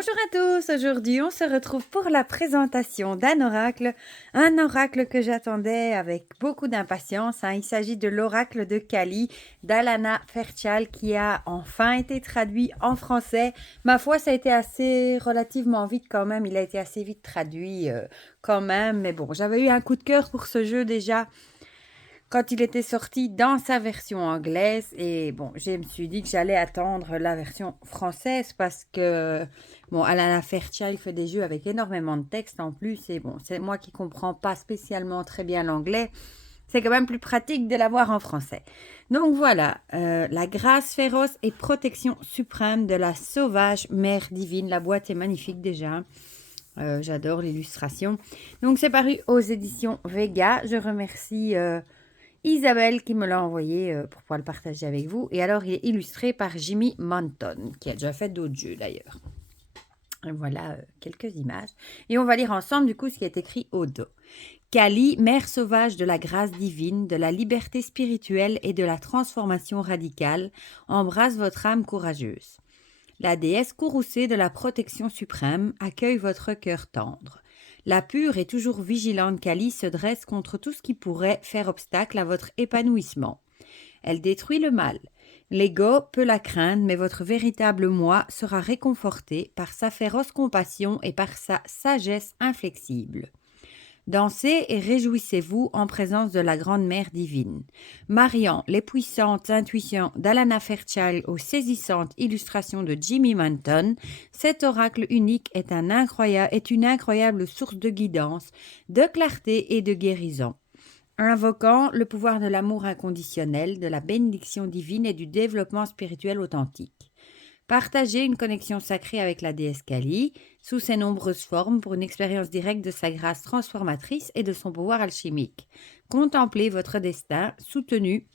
Bonjour à tous, aujourd'hui on se retrouve pour la présentation d'un oracle, un oracle que j'attendais avec beaucoup d'impatience. Il s'agit de l'oracle de Kali d'Alana Fairchild qui a enfin été traduit en français. Ma foi, ça a été assez relativement vite quand même, il a été assez vite traduit quand même, mais bon, j'avais eu un coup de cœur pour ce jeu déjà quand il était sorti dans sa version anglaise et bon, je me suis dit que j'allais attendre la version française parce que bon, Alana Fairchild fait des jeux avec énormément de textes en plus et bon, c'est moi qui comprends pas spécialement très bien l'anglais. C'est quand même plus pratique de l'avoir en français. Donc voilà, la grâce féroce et protection suprême de la sauvage mère divine. La boîte est magnifique déjà. J'adore l'illustration. Donc c'est paru aux éditions Vega. Je remercie Isabelle qui me l'a envoyé pour pouvoir le partager avec vous. Et alors, il est illustré par Jimmy Manton, qui a déjà fait d'autres jeux d'ailleurs. Et voilà quelques images. Et on va lire ensemble du coup ce qui est écrit au dos. Kali, mère sauvage de la grâce divine, de la liberté spirituelle et de la transformation radicale, embrasse votre âme courageuse. La déesse courroucée de la protection suprême accueille votre cœur tendre. La pure et toujours vigilante Kali se dresse contre tout ce qui pourrait faire obstacle à votre épanouissement. Elle détruit le mal. L'ego peut la craindre, mais votre véritable moi sera réconforté par sa féroce compassion et par sa sagesse inflexible. Dansez et réjouissez-vous en présence de la Grande Mère divine. Mariant les puissantes intuitions d'Alana Fairchild aux saisissantes illustrations de Jimmy Manton, cet oracle unique est une incroyable source de guidance, de clarté et de guérison. Invoquant le pouvoir de l'amour inconditionnel, de la bénédiction divine et du développement spirituel authentique. Partagez une connexion sacrée avec la déesse Kali, sous ses nombreuses formes, pour une expérience directe de sa grâce transformatrice et de son pouvoir alchimique. Contemplez votre destin, soutenu,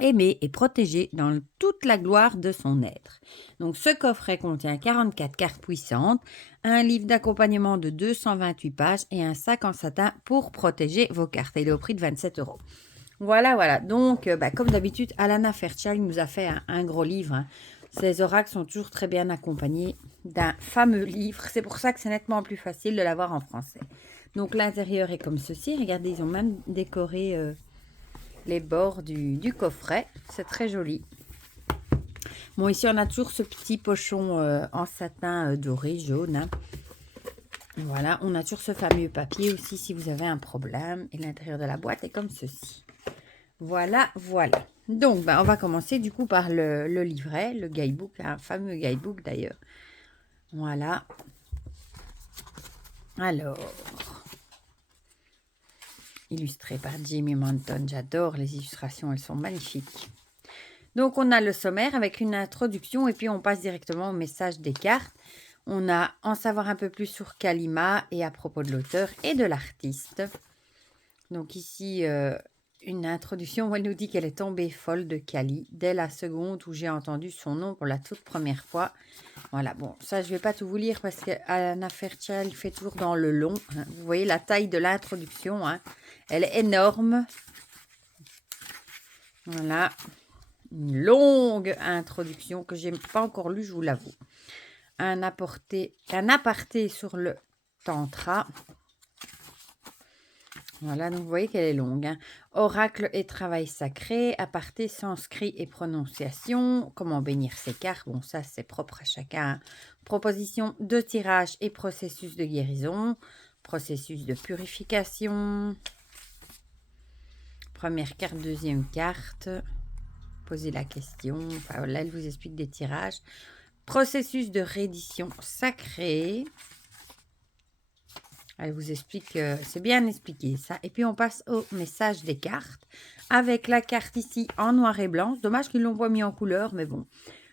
aimé et protégé dans toute la gloire de son être. Donc, ce coffret contient 44 cartes puissantes, un livre d'accompagnement de 228 pages et un sac en satin pour protéger vos cartes. Il est au prix de 27 €. Voilà. Donc, comme d'habitude, Alana Fairchild nous a fait un gros livre. Ces oracles sont toujours très bien accompagnés d'un fameux livre. C'est pour ça que c'est nettement plus facile de l'avoir en français. Donc, l'intérieur est comme ceci. Regardez, ils ont même décoré les bords du coffret. C'est très joli. Bon, ici, on a toujours ce petit pochon en satin doré, jaune. Hein. Voilà, on a toujours ce fameux papier aussi si vous avez un problème. Et l'intérieur de la boîte est comme ceci. Voilà. Donc, on va commencer du coup par le livret, le guidebook, un fameux guidebook d'ailleurs. Voilà. Alors, illustré par Jimmy Manton. J'adore les illustrations, elles sont magnifiques. Donc, on a le sommaire avec une introduction et puis on passe directement au message des cartes. On a en savoir un peu plus sur Kalima et à propos de l'auteur et de l'artiste. Donc ici, une introduction où elle nous dit qu'elle est tombée folle de Kali dès la seconde où j'ai entendu son nom pour la toute première fois. Voilà, bon, ça je ne vais pas tout vous lire parce qu'Alana Fairchild fait toujours dans le long. Hein. Vous voyez la taille de l'introduction, hein. Elle est énorme. Voilà, une longue introduction que je n'ai pas encore lue, je vous l'avoue. Un aparté sur le tantra. Voilà, donc vous voyez qu'elle est longue. Hein. Oracle et travail sacré, aparté, sanskrit et prononciation. Comment bénir ses cartes? Bon, ça c'est propre à chacun. Proposition de tirage et processus de guérison. Processus de purification. Première carte, deuxième carte. Posez la question. Enfin, là, elle vous explique des tirages. Processus de reddition sacrée. Elle vous explique, c'est bien expliqué ça. Et puis on passe au message des cartes. Avec la carte ici en noir et blanc. Dommage qu'ils l'ont pas mis en couleur, mais bon.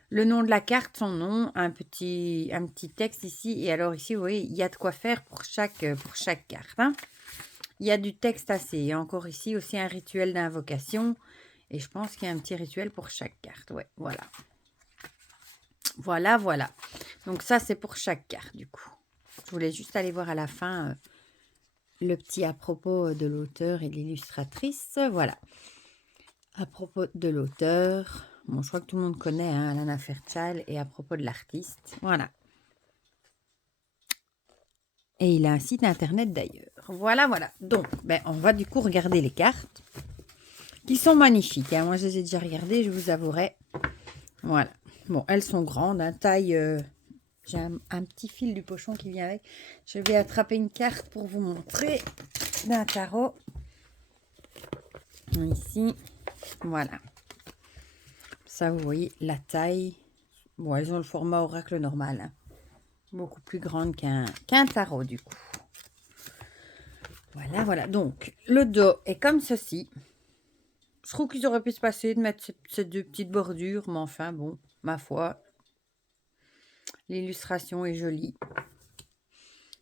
Le nom de la carte, son nom, un petit texte ici. Et alors ici, vous voyez, il y a de quoi faire pour chaque carte. Hein. Il y a du texte assez. Il y a encore ici aussi un rituel d'invocation. Et je pense qu'il y a un petit rituel pour chaque carte. Ouais, voilà. Voilà. Donc ça, c'est pour chaque carte du coup. Je voulais juste aller voir à la fin le petit à propos de l'auteur et de l'illustratrice. Voilà. À propos de l'auteur, bon, je crois que tout le monde connaît hein, Alana Fairchild et à propos de l'artiste. Voilà. Et il a un site internet d'ailleurs. Voilà, voilà. Donc, on va du coup regarder les cartes qui sont magnifiques. Hein. Moi, je les ai déjà regardées, je vous avouerai. Voilà. Bon, elles sont grandes, hein, taille... j'ai un petit fil du pochon qui vient avec. Je vais attraper une carte pour vous montrer d'un tarot. Ici, voilà. Ça, vous voyez la taille. Bon, elles ont le format oracle normal. Hein. Beaucoup plus grande qu'un tarot, du coup. Voilà, voilà. Donc, le dos est comme ceci. Je trouve qu'ils auraient pu se passer de mettre ces deux petites bordures. Mais enfin, bon, ma foi. L'illustration est jolie.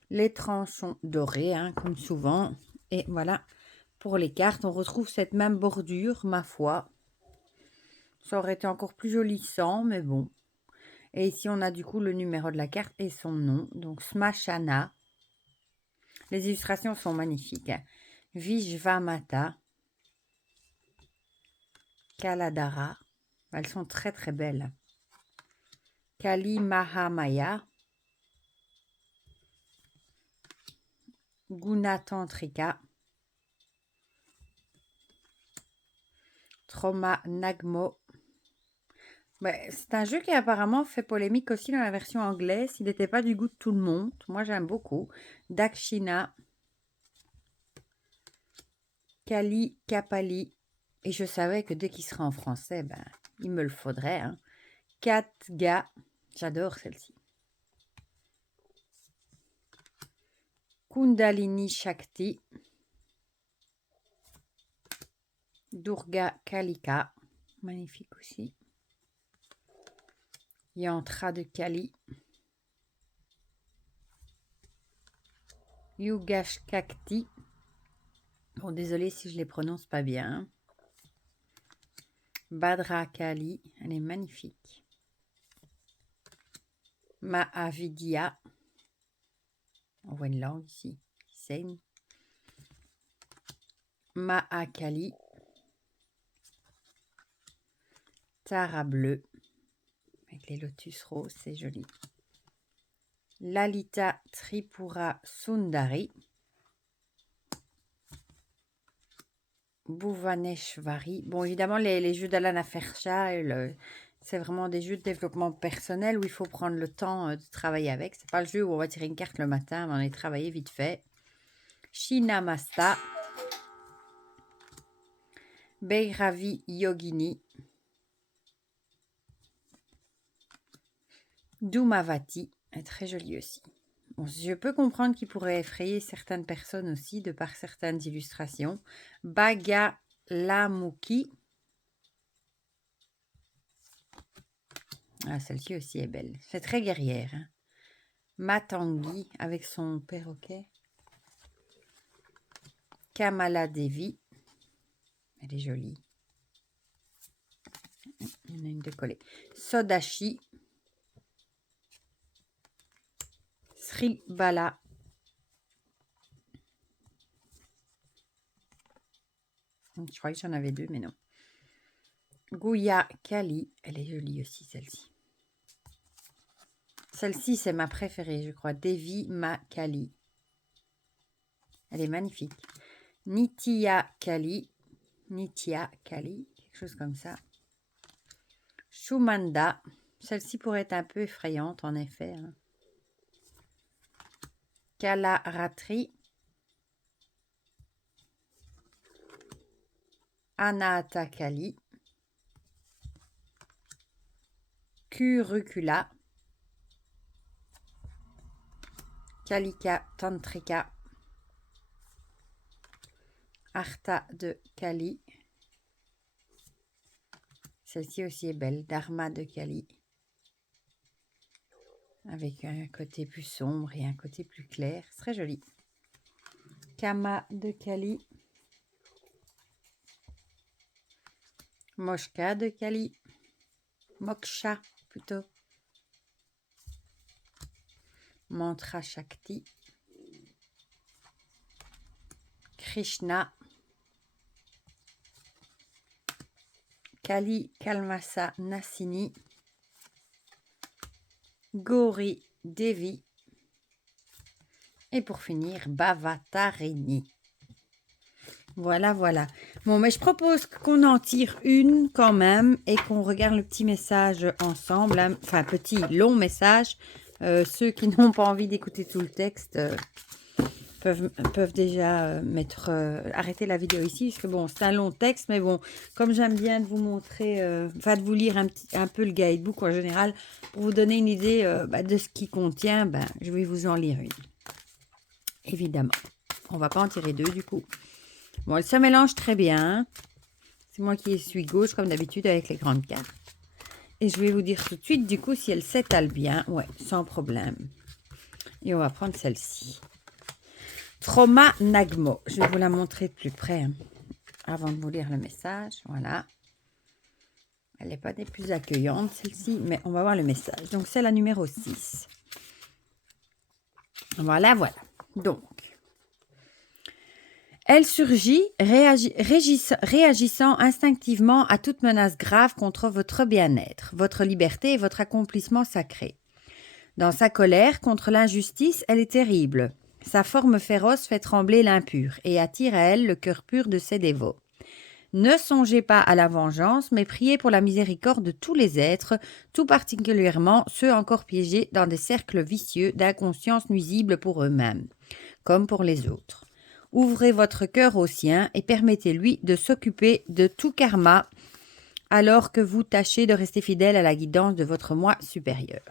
Les tranches sont dorées, hein, comme souvent. Et voilà. Pour les cartes, on retrouve cette même bordure, ma foi. Ça aurait été encore plus joli sans, mais bon. Et ici, on a du coup le numéro de la carte et son nom. Donc, Smashana. Les illustrations sont magnifiques. Hein. Vishvamata. Kaladara. Elles sont très, très belles. Kali Mahamaya. Gunatantrika. Trauma Nagmo. C'est un jeu qui apparemment fait polémique aussi dans la version anglaise. Il n'était pas du goût de tout le monde. Moi, j'aime beaucoup. Dakshina. Kali Kapali. Et je savais que dès qu'il sera en français, il me le faudrait. Hein. Katga. J'adore celle-ci. Kundalini Shakti. Durga Kalika. Magnifique aussi. Yantra de Kali. Yugashkakti. Bon, désolée si je les prononce pas bien. Badra Kali, elle est magnifique. Mahavidya. On voit une langue ici qui saigne. Mahakali. Tara bleu. Avec les lotus roses, c'est joli. Lalita Tripura Sundari. Bhuvaneshvari. Bon, évidemment, les jeux d'Alana Fercha, c'est vraiment des jeux de développement personnel où il faut prendre le temps de travailler avec. C'est pas le jeu où on va tirer une carte le matin, mais on est travaillé vite fait. Shinamasta. Bhairavi Yogini. Dhumavati. Elle est très jolie aussi. Bon, je peux comprendre qu'il pourrait effrayer certaines personnes aussi de par certaines illustrations. Bagalamukhi. Ah, celle-ci aussi est belle. C'est très guerrière. Hein. Matangi avec son perroquet. Kamala Devi. Elle est jolie. Il y en a une décollée. Sodashi. Sri Bala. Je crois que j'en avais deux, mais non. Guya Kali. Elle est jolie aussi, celle-ci. Celle-ci, c'est ma préférée, je crois. Devi Ma Kali. Elle est magnifique. Nitya Kali. Nitya Kali. Quelque chose comme ça. Shumanda. Celle-ci pourrait être un peu effrayante, en effet. Hein. Kalaratri. Anahata Kali. Curricula. Kalika Tantrika. Artha de Kali. Celle-ci aussi est belle. Dharma de Kali. Avec un côté plus sombre et un côté plus clair. C'est très joli. Kama de Kali. Moshka de Kali. Moksha plutôt. Mantra Shakti. Krishna. Kali Kalmasa Nasini. Gauri Devi. Et pour finir, Bavatarini. Voilà, voilà. Bon, mais je propose qu'on en tire une quand même et qu'on regarde le petit message ensemble. Hein. Enfin, petit, long message. Ceux qui n'ont pas envie d'écouter tout le texte peuvent déjà arrêter la vidéo ici. Parce que bon, c'est un long texte, mais bon, comme j'aime bien de vous montrer, de vous lire un peu le guidebook en général, pour vous donner une idée de ce qu'il contient, je vais vous en lire une. Évidemment. On va pas en tirer deux du coup. Bon, elle se mélange très bien. C'est moi qui suis gauche, comme d'habitude, avec les grandes cartes. Et je vais vous dire tout de suite, du coup, si elle s'étale bien. Ouais, sans problème. Et on va prendre celle-ci. Trauma Nagmo. Je vais vous la montrer de plus près, hein, avant de vous lire le message. Voilà. Elle n'est pas des plus accueillantes, celle-ci, mais on va voir le message. Donc, c'est la numéro 6. Voilà, voilà. Donc, elle surgit, réagissant instinctivement à toute menace grave contre votre bien-être, votre liberté et votre accomplissement sacré. Dans sa colère contre l'injustice, elle est terrible. Sa forme féroce fait trembler l'impur et attire à elle le cœur pur de ses dévots. Ne songez pas à la vengeance, mais priez pour la miséricorde de tous les êtres, tout particulièrement ceux encore piégés dans des cercles vicieux d'inconscience nuisible pour eux-mêmes, comme pour les autres. Ouvrez votre cœur au sien et permettez-lui de s'occuper de tout karma alors que vous tâchez de rester fidèle à la guidance de votre moi supérieur.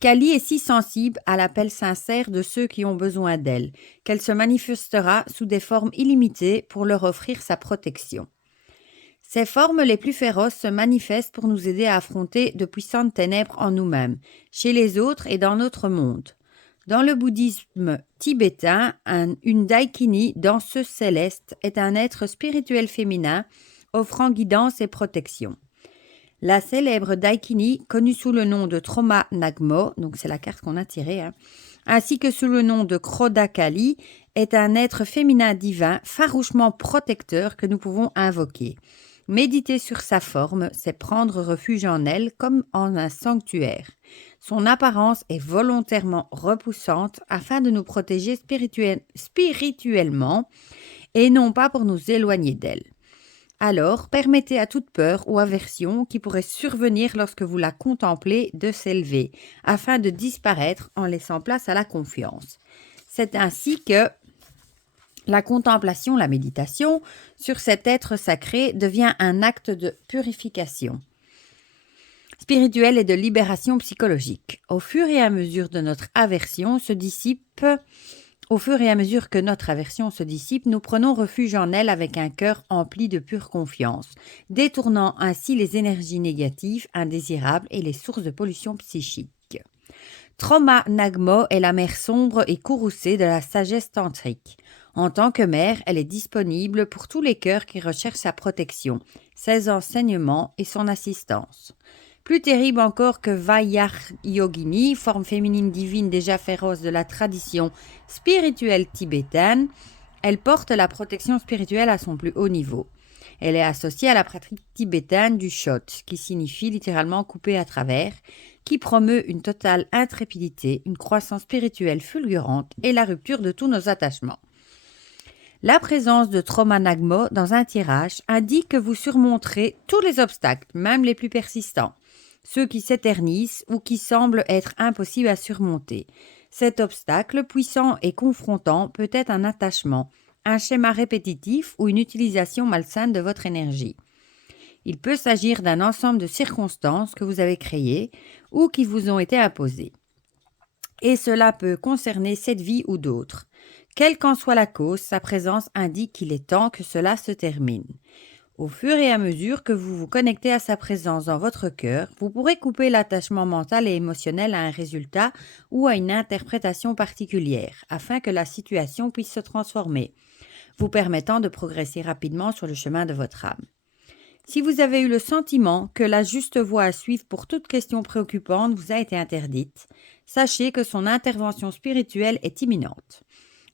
Kali est si sensible à l'appel sincère de ceux qui ont besoin d'elle qu'elle se manifestera sous des formes illimitées pour leur offrir sa protection. Ces formes les plus féroces se manifestent pour nous aider à affronter de puissantes ténèbres en nous-mêmes, chez les autres et dans notre monde. Dans le bouddhisme tibétain, une daikini, danseuse céleste, est un être spirituel féminin offrant guidance et protection. La célèbre daikini, connue sous le nom de Trauma Nagmo, donc c'est la carte qu'on a tirée, ainsi que sous le nom de Kroda Kali, est un être féminin divin farouchement protecteur que nous pouvons invoquer. Méditer sur sa forme, c'est prendre refuge en elle comme en un sanctuaire. Son apparence est volontairement repoussante afin de nous protéger spirituellement et non pas pour nous éloigner d'elle. Alors, permettez à toute peur ou aversion qui pourrait survenir lorsque vous la contemplez de s'élever, afin de disparaître en laissant place à la confiance. C'est ainsi que la contemplation, la méditation sur cet être sacré devient un acte de purification spirituelle et de libération psychologique. Au fur et à mesure que notre aversion se dissipe, nous prenons refuge en elle avec un cœur empli de pure confiance, détournant ainsi les énergies négatives, indésirables et les sources de pollution psychique. Trauma Nagmo est la mère sombre et courroucée de la sagesse tantrique. En tant que mère, elle est disponible pour tous les cœurs qui recherchent sa protection, ses enseignements et son assistance. Plus terrible encore que Vajrayogini, forme féminine divine déjà féroce de la tradition spirituelle tibétaine, elle porte la protection spirituelle à son plus haut niveau. Elle est associée à la pratique tibétaine du Shot, qui signifie littéralement couper à travers, qui promeut une totale intrépidité, une croissance spirituelle fulgurante et la rupture de tous nos attachements. La présence de Trauma Nagmo dans un tirage indique que vous surmonterez tous les obstacles, même les plus persistants, ceux qui s'éternisent ou qui semblent être impossibles à surmonter. Cet obstacle puissant et confrontant peut être un attachement, un schéma répétitif ou une utilisation malsaine de votre énergie. Il peut s'agir d'un ensemble de circonstances que vous avez créées ou qui vous ont été imposées. Et cela peut concerner cette vie ou d'autres. Quelle qu'en soit la cause, sa présence indique qu'il est temps que cela se termine. Au fur et à mesure que vous vous connectez à sa présence dans votre cœur, vous pourrez couper l'attachement mental et émotionnel à un résultat ou à une interprétation particulière, afin que la situation puisse se transformer, vous permettant de progresser rapidement sur le chemin de votre âme. Si vous avez eu le sentiment que la juste voie à suivre pour toute question préoccupante vous a été interdite, sachez que son intervention spirituelle est imminente.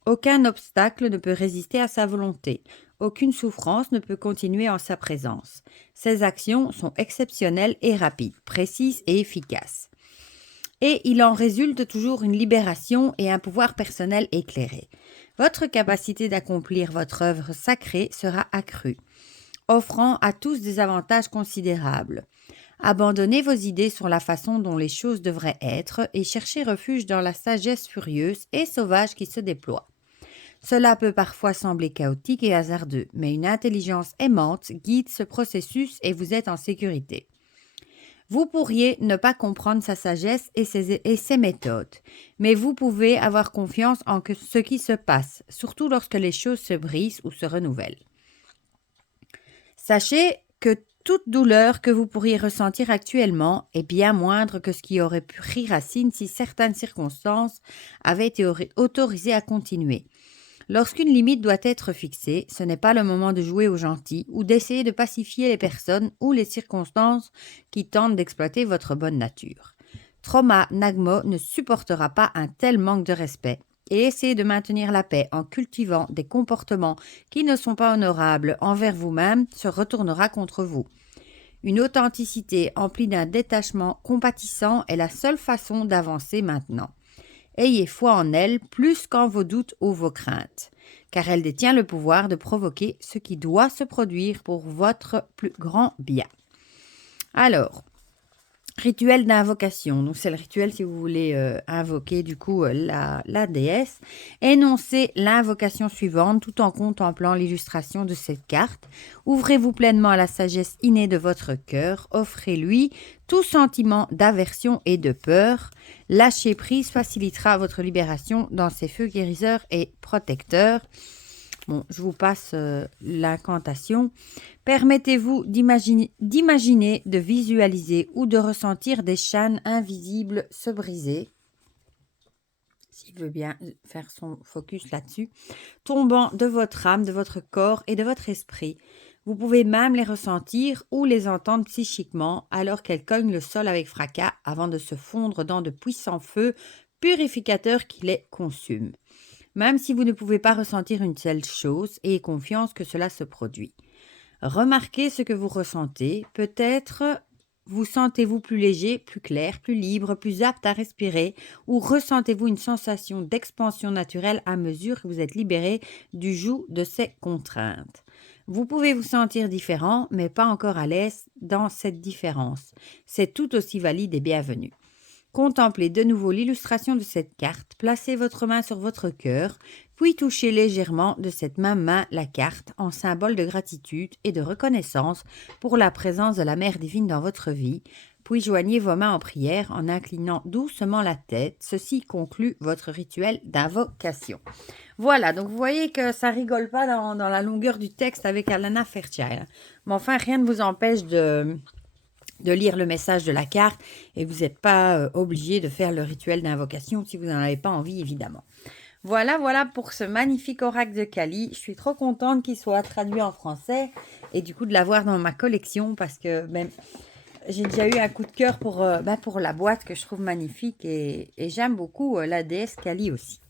Aucun obstacle ne peut résister à sa volonté. Aucune souffrance ne peut continuer en sa présence. Ses actions sont exceptionnelles et rapides, précises et efficaces. et il en résulte toujours une libération et un pouvoir personnel éclairé. Votre capacité d'accomplir votre œuvre sacrée sera accrue, offrant à tous des avantages considérables. Abandonnez vos idées sur la façon dont les choses devraient être et cherchez refuge dans la sagesse furieuse et sauvage qui se déploie. Cela peut parfois sembler chaotique et hasardeux, mais une intelligence aimante guide ce processus et vous êtes en sécurité. Vous pourriez ne pas comprendre sa sagesse et ses méthodes, mais vous pouvez avoir confiance en ce qui se passe, surtout lorsque les choses se brisent ou se renouvellent. Sachez que toute douleur que vous pourriez ressentir actuellement est bien moindre que ce qui aurait pris racine si certaines circonstances avaient été autorisées à continuer. Lorsqu'une limite doit être fixée, ce n'est pas le moment de jouer au gentil ou d'essayer de pacifier les personnes ou les circonstances qui tentent d'exploiter votre bonne nature. Trauma Nagmo ne supportera pas un tel manque de respect et essayez de maintenir la paix en cultivant des comportements qui ne sont pas honorables envers vous-même se retournera contre vous. Une authenticité emplie d'un détachement compatissant est la seule façon d'avancer maintenant. Ayez foi en elle plus qu'en vos doutes ou vos craintes, car elle détient le pouvoir de provoquer ce qui doit se produire pour votre plus grand bien. Alors, rituel d'invocation. Donc, c'est le rituel si vous voulez invoquer du coup la déesse. Énoncez l'invocation suivante tout en contemplant l'illustration de cette carte. Ouvrez-vous pleinement à la sagesse innée de votre cœur. Offrez-lui tout sentiment d'aversion et de peur. Lâcher prise facilitera votre libération dans ces feux guérisseurs et protecteurs. Bon, je vous passe l'incantation. Permettez-vous d'imaginer, de visualiser ou de ressentir des chaînes invisibles se briser. S'il veut bien faire son focus là-dessus. Tombant de votre âme, de votre corps et de votre esprit. Vous pouvez même les ressentir ou les entendre psychiquement alors qu'elles cognent le sol avec fracas avant de se fondre dans de puissants feux purificateurs qui les consument. Même si vous ne pouvez pas ressentir une telle chose, ayez confiance que cela se produit. Remarquez ce que vous ressentez. Peut-être vous sentez-vous plus léger, plus clair, plus libre, plus apte à respirer ou ressentez-vous une sensation d'expansion naturelle à mesure que vous êtes libéré du joug de ces contraintes. Vous pouvez vous sentir différent, mais pas encore à l'aise dans cette différence. C'est tout aussi valide et bienvenu. Contemplez de nouveau l'illustration de cette carte, placez votre main sur votre cœur, puis touchez légèrement de cette même main la carte en symbole de gratitude et de reconnaissance pour la présence de la Mère divine dans votre vie, puis joignez vos mains en prière en inclinant doucement la tête. Ceci conclut votre rituel d'invocation. Voilà, donc vous voyez que ça rigole pas dans la longueur du texte avec Alana Fairchild. Mais enfin, rien ne vous empêche de lire le message de la carte et vous n'êtes pas obligé de faire le rituel d'invocation si vous n'en avez pas envie, évidemment. Voilà pour ce magnifique oracle de Kali. Je suis trop contente qu'il soit traduit en français et du coup de l'avoir dans ma collection parce que j'ai déjà eu un coup de cœur pour la boîte que je trouve magnifique et j'aime beaucoup la déesse Kali aussi.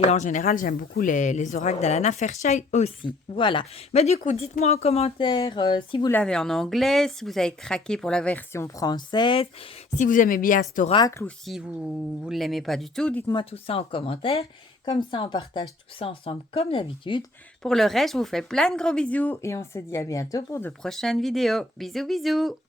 Et en général, j'aime beaucoup les oracles d'Alana Fairchild aussi. Voilà. Mais du coup, dites-moi en commentaire si vous l'avez en anglais, si vous avez craqué pour la version française, si vous aimez bien cet oracle ou si vous ne l'aimez pas du tout. Dites-moi tout ça en commentaire. Comme ça, on partage tout ça ensemble comme d'habitude. Pour le reste, je vous fais plein de gros bisous et on se dit à bientôt pour de prochaines vidéos. Bisous, bisous!